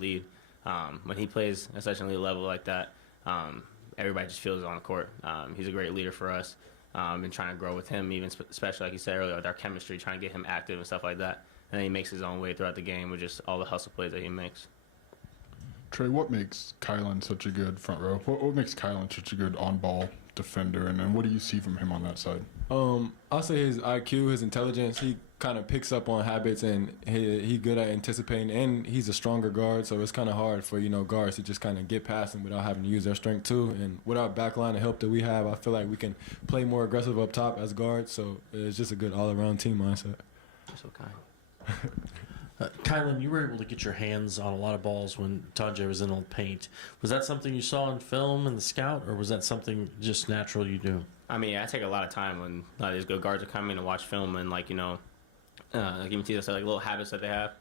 lead. When he plays at such an elite level like that, everybody just feels it on the court. He's a great leader for us. Been trying to grow with him, even especially like you said earlier, with our chemistry, trying to get him active and stuff like that. And then he makes his own way throughout the game with just all the hustle plays that he makes. Trey, what makes Kylan such a good front row? What makes Kylan such a good on-ball defender, and what do you see from him on that side? I'll say his IQ, his intelligence. He kind of picks up on habits, and he good at anticipating, and he's a stronger guard, so it's kind of hard for guards to just kind of get past him without having to use their strength too. And with our backline and help that we have, I feel like we can play more aggressive up top as guards, so it's just a good all-around team mindset. You're so kind. Kylan, you were able to get your hands on a lot of balls when Tajay was in the paint. Was that something you saw in film and the scout, or was that something just natural you do? I mean, I take a lot of time when these good guards are coming to watch film and, like even see those little habits that they have.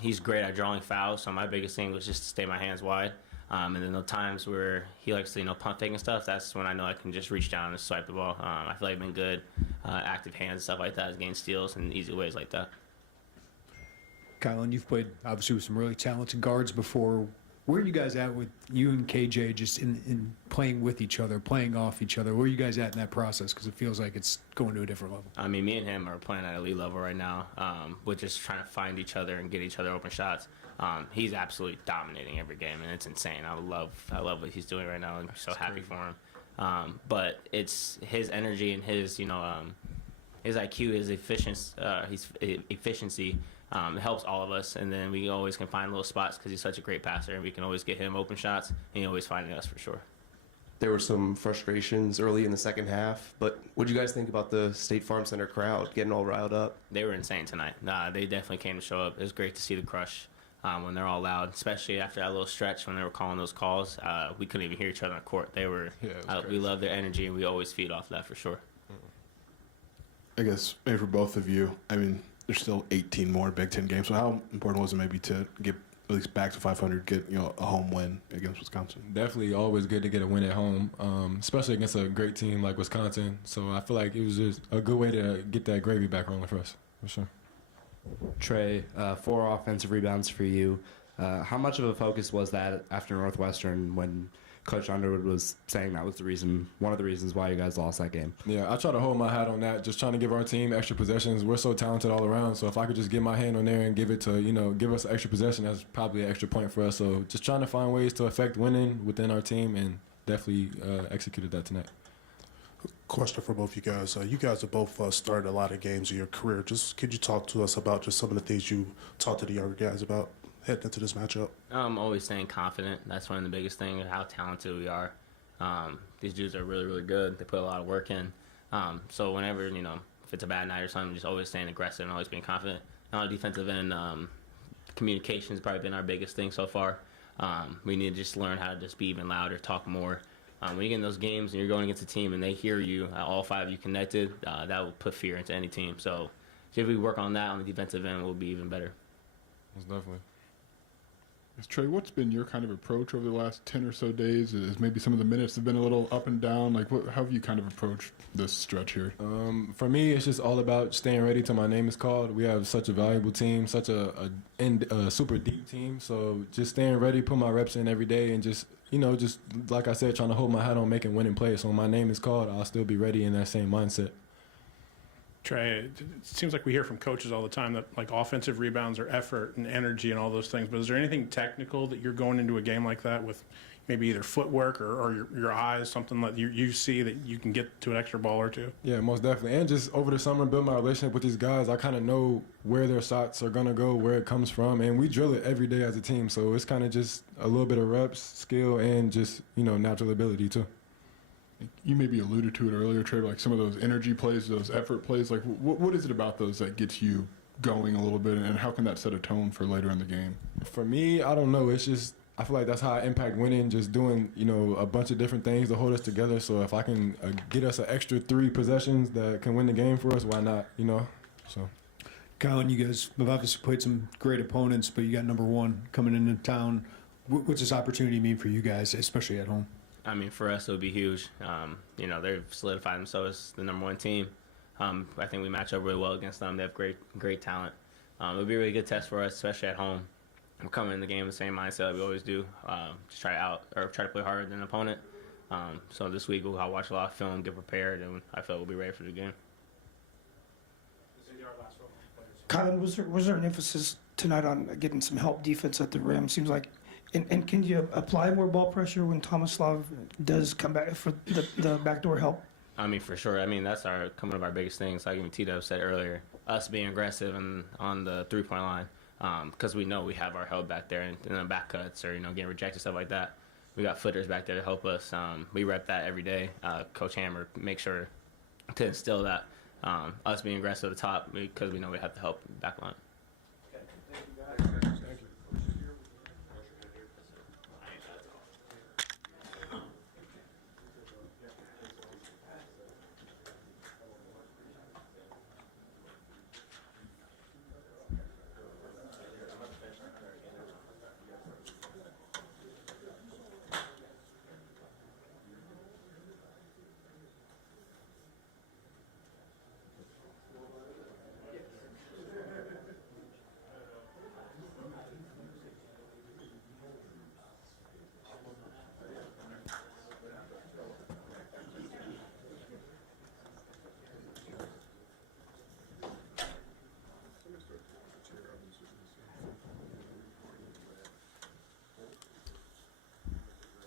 He's great at drawing fouls, so my biggest thing was just to stay my hands wide. And then the times where he likes to, pump fake and stuff, that's when I know I can just reach down and swipe the ball. I feel like I've been good, active hands and stuff like that, getting steals and easy ways like that. Kylan, you've played obviously with some really talented guards before. Where are you guys at with you and KJ just in playing with each other, playing off each other? Where are you guys at in that process? Because it feels like it's going to a different level. I mean, me and him are playing at elite level right now. We're just trying to find each other and get each other open shots. He's absolutely dominating every game, and it's insane. I love what he's doing right now. I'm so happy for him. But it's his energy and his his IQ, his efficiency helps all of us, and then we always can find little spots because he's such a great passer, and we can always get him open shots, and he's always finding us for sure. There were some frustrations early in the second half, but what did you guys think about the State Farm Center crowd getting all riled up? They were insane tonight. They definitely came to show up. It was great to see the crush when they're all loud, especially after that little stretch when they were calling those calls. We couldn't even hear each other on the court. They were. We love their energy, and we always feed off that for sure. I guess maybe for both of you, I mean, there's still 18 more Big Ten games. So how important was it maybe to get at least back to 500, get a home win against Wisconsin? Definitely always good to get a win at home, especially against a great team like Wisconsin. So I feel like it was just a good way to get that gravy back rolling for us, for sure. Trey, 4 offensive rebounds for you. How much of a focus was that after Northwestern when Coach Underwood was saying that was one of the reasons why you guys lost that game? Yeah, I try to hold my hat on that, just trying to give our team extra possessions. We're so talented all around, so if I could just get my hand on there and give it to, give us an extra possession, that's probably an extra point for us. So just trying to find ways to affect winning within our team, and definitely executed that tonight. Question for both of you guys. You guys have both started a lot of games in your career. Just could you talk to us about just some of the things you talked to the younger guys about heading into this matchup? I'm always staying confident. That's one of the biggest things, how talented we are. These dudes are really, really good. They put a lot of work in. So whenever, if it's a bad night or something, just always staying aggressive and always being confident. On the defensive end, communication has probably been our biggest thing so far. We need to just learn how to just be even louder, talk more. When you get in those games and you're going against a team and they hear you, all 5 of you connected, that will put fear into any team. So if we work on that on the defensive end, we'll be even better. Most definitely. Trey, what's been your kind of approach over the last 10 or so days? Is maybe some of the minutes have been a little up and down? Like, how have you kind of approached this stretch here? For me, it's just all about staying ready till my name is called. We have such a valuable team, such a super deep team. So just staying ready, put my reps in every day, and just like I said, trying to hold my hat on making winning plays. So when my name is called, I'll still be ready in that same mindset. Trey, it seems like we hear from coaches all the time that like offensive rebounds are effort and energy and all those things. But is there anything technical that you're going into a game like that with maybe either footwork or your eyes, something that you see that you can get to an extra ball or two? Yeah, most definitely. And just over the summer, build my relationship with these guys. I kind of know where their shots are going to go, where it comes from. And we drill it every day as a team. So it's kind of just a little bit of reps, skill, and just, natural ability too. You maybe alluded to it earlier, Trey, like some of those energy plays, those effort plays. Like, what is it about those that gets you going a little bit, and how can that set a tone for later in the game? For me, I don't know. It's just I feel like that's how I impact winning, just doing, a bunch of different things to hold us together. So if I can get us an extra 3 possessions that can win the game for us, why not, So. Colin, you guys have obviously played some great opponents, but you got number 1 coming into town. What's this opportunity mean for you guys, especially at home? I mean, for us, it would be huge. They've solidified themselves as the number 1 team. I think we match up really well against them. They have great talent. It would be a really good test for us, especially at home. coming in the game with the same mindset that we always do. Just try to play harder than the opponent. So this week I'll watch a lot of film, get prepared, and I feel we'll be ready for the game. Kylan, was there an emphasis tonight on getting some help defense at the rim? Seems like, and can you apply more ball pressure when Tomislav does come back for the backdoor help? I mean, for sure. I mean, that's one of our biggest things. Like even T-Dub said earlier, us being aggressive and on the three-point line, because we know we have our help back there and the back cuts or getting rejected, stuff like that. We got footers back there to help us. We rep that every day. Coach Hammer makes sure to instill that. Us being aggressive at the top because we know we have to help back line.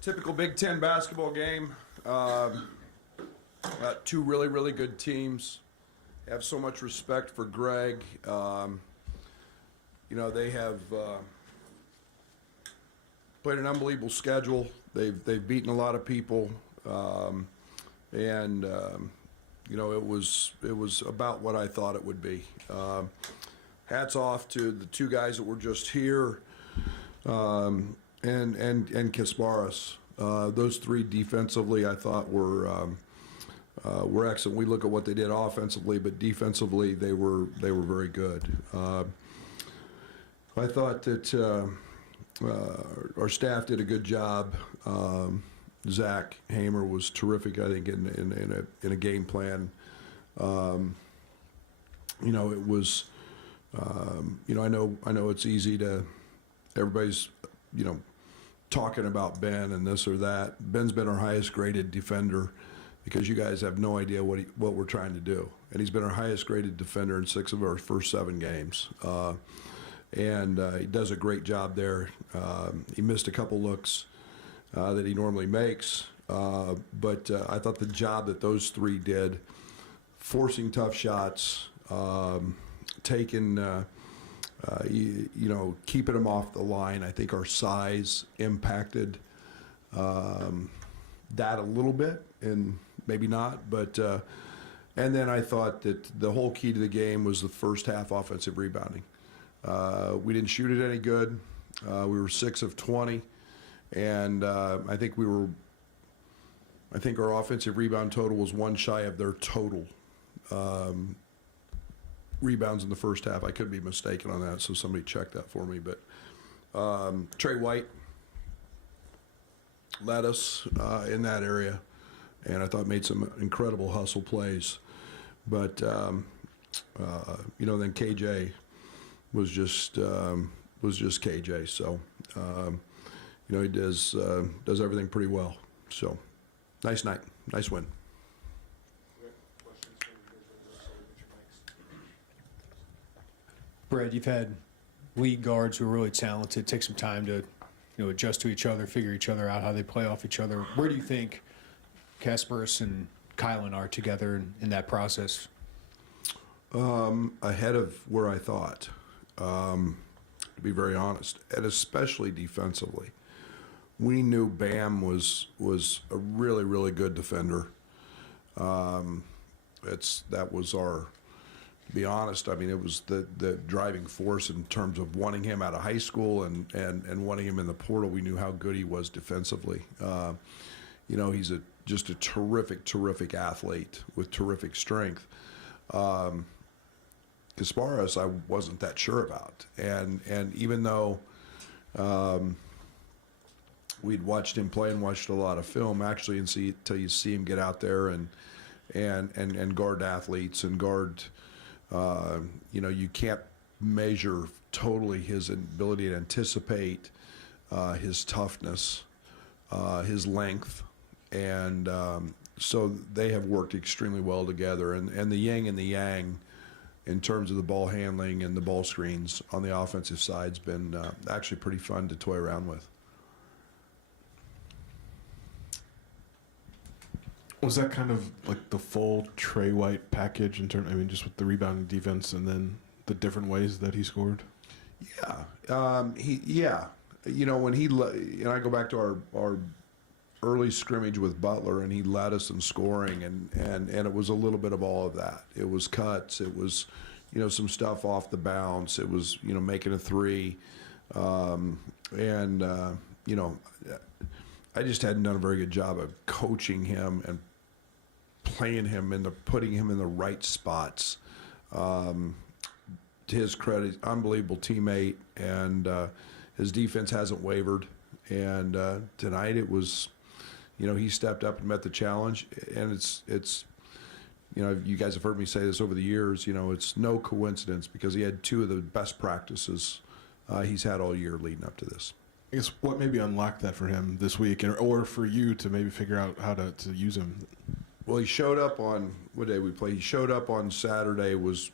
Typical Big Ten basketball game. Got two really, really good teams. Have so much respect for Greg. They have played an unbelievable schedule. They've beaten a lot of people, it was about what I thought it would be. Hats off to the two guys that were just here. And Kasparas. Those three defensively, I thought were excellent. We look at what they did offensively, but defensively they were very good. I thought that our staff did a good job. Zach Hamer was terrific, I think, in a game plan. It was. I know it's easy to. Everybody's, talking about Ben and this or that. Ben's been our highest graded defender because you guys have no idea what we're trying to do. And he's been our highest graded defender in 6 of our first 7 games. He does a great job there. He missed a couple looks that he normally makes. But I thought the job that those three did, forcing tough shots, taking... keeping them off the line. I think our size impacted that a little bit, and maybe not. But and then I thought that the whole key to the game was the first half offensive rebounding. We didn't shoot it any good. We were 6 of 20, and I think our offensive rebound total was 1 shy of their total. Rebounds in the first half. I could be mistaken on that, so somebody check that for me. But Trey White led us in that area, and I thought made some incredible hustle plays. But then KJ was just KJ. So he does everything pretty well. So nice night, nice win. Brad, you've had league guards who are really talented, take some time to adjust to each other, figure each other out, how they play off each other. Where do you think Kasparas and Kylan are together in that process? Ahead of where I thought, to be very honest, and especially defensively. We knew Bam was a really, really good defender. That was our... To be honest, I mean, it was the driving force in terms of wanting him out of high school and wanting him in the portal. We knew how good he was defensively. He's just a terrific athlete with terrific strength. Kasparas, I wasn't that sure about, and even though we'd watched him play and watched a lot of film, actually, until you see him get out there and guard athletes and guard. You can't measure totally his ability to anticipate, his toughness, his length, and so they have worked extremely well together. And the yin and the yang in terms of the ball handling and the ball screens on the offensive side has been actually pretty fun to toy around with. Was that kind of like the full Trey White package in terms? I mean, just with the rebounding defense and then the different ways that he scored. Yeah, you know, when and I go back to our early scrimmage with Butler, and he led us in scoring, and it was a little bit of all of that. It was cuts, it was, you know, some stuff off the bounce, it was, you know, making a three, you know, I just hadn't done a very good job of coaching him and putting him in the right spots. To his credit, unbelievable teammate, and his defense hasn't wavered. And tonight it was, you know, he stepped up and met the challenge. And it's, you know, you guys have heard me say this over the years. You know, it's no coincidence because he had two of the best practices he's had all year leading up to this. I guess what maybe unlocked that for him this week, or for you to maybe figure out how to use him? Well, he showed up on what day we play. He showed up on Saturday. Was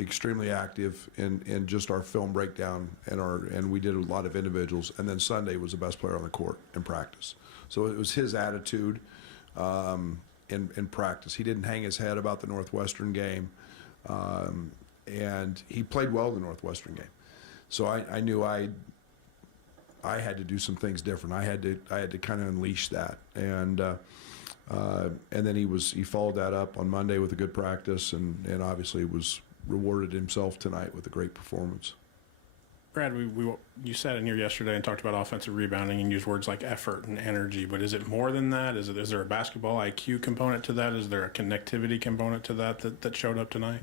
extremely active in just our film breakdown and we did a lot of individuals. And then Sunday was the best player on the court in practice. So it was his attitude in practice. He didn't hang his head about the Northwestern game, and he played well in the Northwestern game. So I knew I had to do some things different. I had to kind of unleash that, and then he followed that up on Monday with a good practice, and obviously was rewarded himself tonight with a great performance. Brad, you sat in here yesterday and talked about offensive rebounding and used words like effort and energy, but is it more than that? Is there a basketball IQ component to that? Is there a connectivity component to that showed up tonight?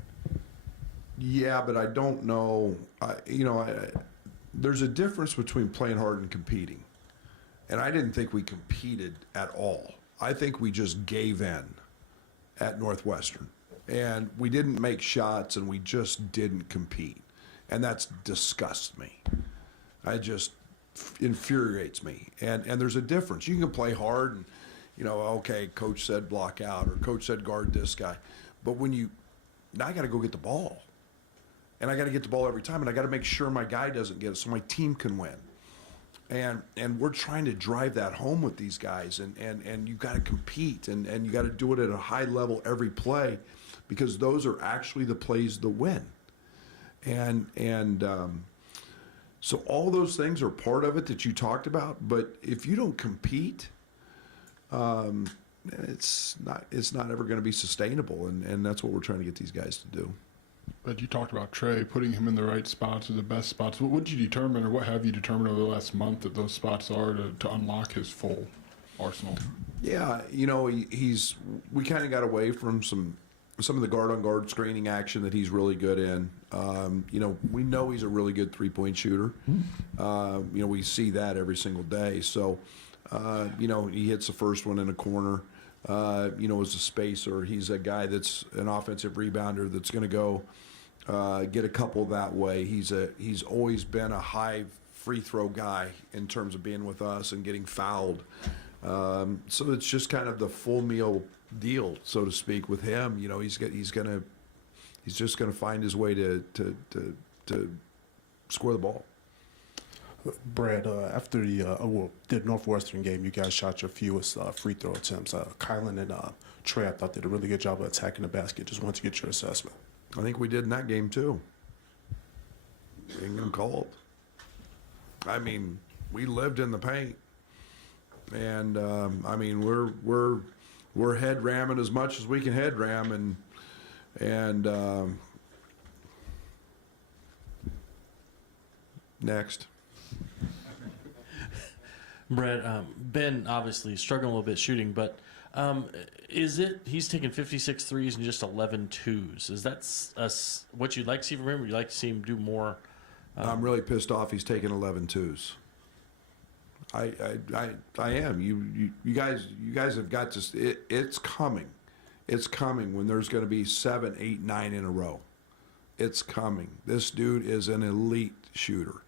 Yeah, but I don't know. There's a difference between playing hard and competing. And I didn't think we competed at all. I think we just gave in at Northwestern. And we didn't make shots, and we just didn't compete. And that disgusts me. It just infuriates me. And there's a difference. You can play hard and, you know, okay, coach said block out, or coach said guard this guy. But now I got to go get the ball. And I got to get the ball every time, and I got to make sure my guy doesn't get it so my team can win. And we're trying to drive that home with these guys, and you got to compete, and you got to do it at a high level every play, because those are actually the plays that win. So all those things are part of it that you talked about, but if you don't compete, it's not ever going to be sustainable, and that's what we're trying to get these guys to do. But you talked about Trey, putting him in the right spots or the best spots. What did you determine, or what have you determined over the last month that those spots are to unlock his full arsenal? Yeah, you know, we kind of got away from some of the guard-on-guard screening action that he's really good in. You know he's a really good three-point shooter. You know, we see that every single day. So, you know, he hits the first one in a corner. You know, as a spacer, he's a guy that's an offensive rebounder that's going to go get a couple that way. He's always been a high free throw guy in terms of being with us and getting fouled. So it's just kind of the full meal deal, so to speak, with him. You know, he's just gonna find his way to score the ball. Brad, after the Northwestern game, you guys shot your fewest free throw attempts. Kylan and Trey, I thought, did a really good job of attacking the basket. Just wanted to get your assessment. I think we did in that game too. Being called. I mean, we lived in the paint, and I mean we're head ramming as much as we can head ram, and next. Brad, Ben obviously struggling a little bit shooting, but he's taken 56 threes and just 11 twos. Is that what you'd like to see from him, or would you like to see him do more? I'm really pissed off he's taking 11 twos. I am. You guys have got to. It's coming. It's coming when there's going to be 7, 8, 9 in a row. It's coming. This dude is an elite shooter.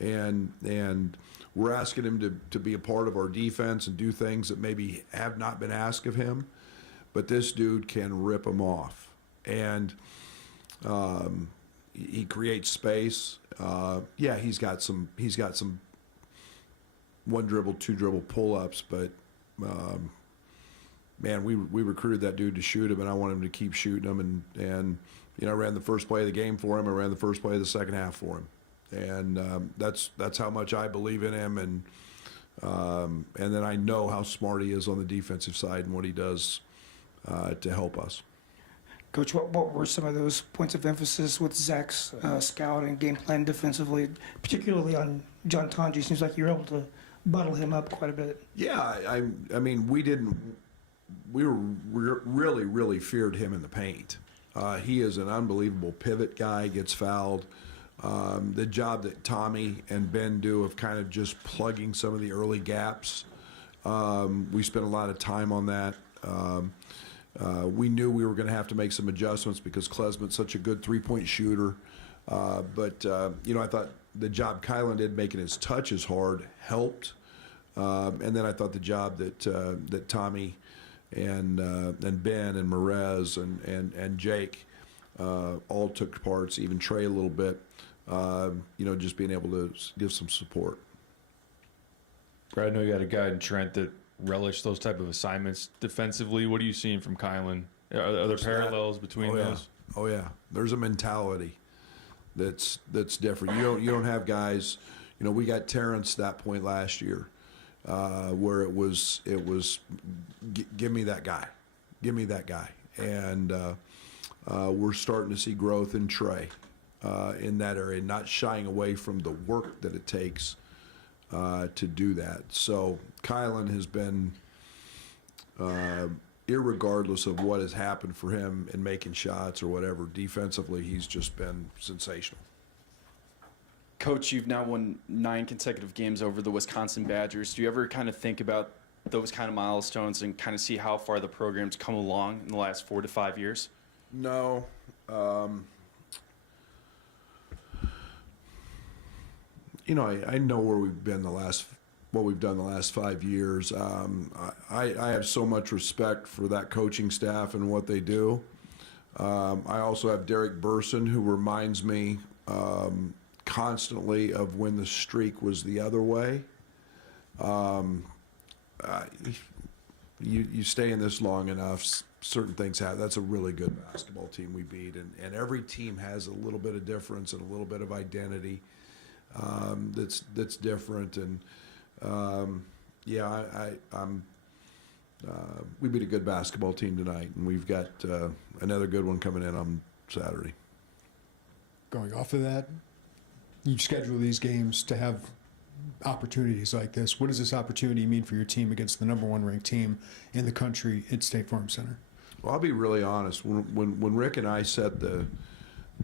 And we're asking him to be a part of our defense and do things that maybe have not been asked of him. But this dude can rip them off. And he creates space. Yeah, he's got some one dribble, two dribble pull-ups, but man, we recruited that dude to shoot him, and I want him to keep shooting them. And I ran the first play of the game for him. I ran the first play of the second half for him. And that's how much I believe in him, and then I know how smart he is on the defensive side and what he does to help us. Coach, what were some of those points of emphasis with Zach's scout and game plan defensively, particularly on John Tonji? Seems like you're able to bottle him up quite a bit. Yeah, I mean, we really feared him in the paint. He is an unbelievable pivot guy, gets fouled. The job that Tommy and Ben do of kind of just plugging some of the early gaps, we spent a lot of time on that. We knew we were going to have to make some adjustments because Klesman's such a good three-point shooter. But I thought the job Kylan did making his touches hard helped. And then I thought the job that Tommy and Ben and Merez and Jake all took parts, even Trey a little bit, just being able to give some support. Brad, I know you got a guy in Trent that relished those type of assignments defensively. What are you seeing from Kylan? Are there parallels between those? Oh yeah, there's a mentality that's different. You don't have guys. We got Terrence that point last year, where it was give me that guy, and we're starting to see growth in Trey in that area, not shying away from the work that it takes to do that. So Kylan has been, irregardless of what has happened for him in making shots or whatever, defensively he's just been sensational. Coach, you've now won 9 consecutive games over the Wisconsin Badgers. Do you ever kind of think about those kind of milestones and kind of see how far the program's come along in the last 4 to 5 years? No. I know where we've been what we've done the last 5 years. I have so much respect for that coaching staff and what they do. I also have Derek Burson, who reminds me constantly of when the streak was the other way. You stay in this long enough, certain things happen. That's a really good basketball team we beat, and every team has a little bit of difference and a little bit of identity that's different. And we beat a good basketball team tonight, and we've got another good one coming in on Saturday. Going off of that, you schedule these games to have opportunities like this. What does this opportunity mean for your team against the number 1 ranked team in the country at State Farm Center? Well, I'll be really honest. When Rick and I set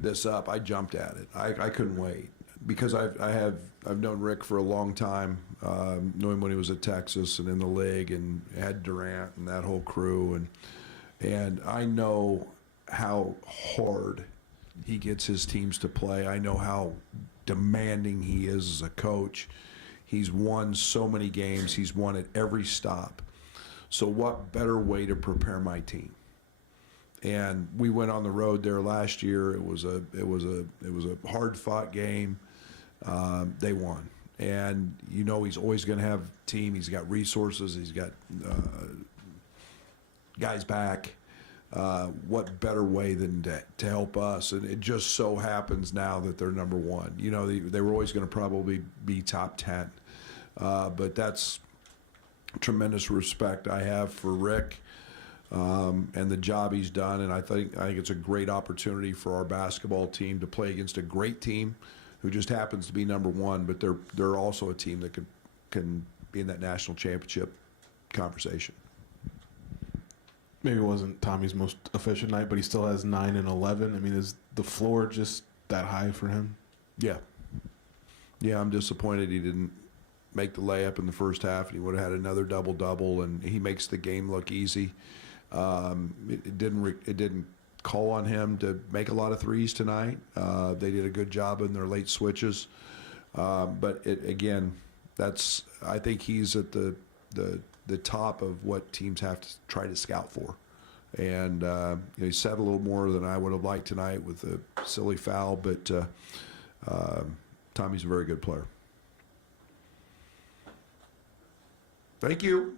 this up, I jumped at it. I couldn't wait because I've known Rick for a long time, knowing him when he was at Texas and in the league, and had Durant and that whole crew, and I know how hard he gets his teams to play. I know how demanding he is as a coach. He's won so many games. He's won at every stop. So what better way to prepare my team? And we went on the road there last year. It was a hard-fought game. They won, and he's always going to have a team. He's got resources. He's got guys back. What better way than to help us? And it just so happens now that they're number 1. They were always going to probably be top 10, but that's tremendous respect I have for Rick and the job he's done. And I think it's a great opportunity for our basketball team to play against a great team who just happens to be number 1, but they're also a team that can be in that national championship conversation. Maybe it wasn't Tommy's most efficient night, but he still has 9 and 11. I mean, is the floor just that high for him? Yeah, I'm disappointed he didn't make the layup in the first half, and he would have had another double-double, and he makes the game look easy. It didn't call on him to make a lot of threes tonight. They did a good job in their late switches. But again, I think he's at the top of what teams have to try to scout for. And he said a little more than I would have liked tonight with a silly foul, but Tommy's a very good player. Thank you.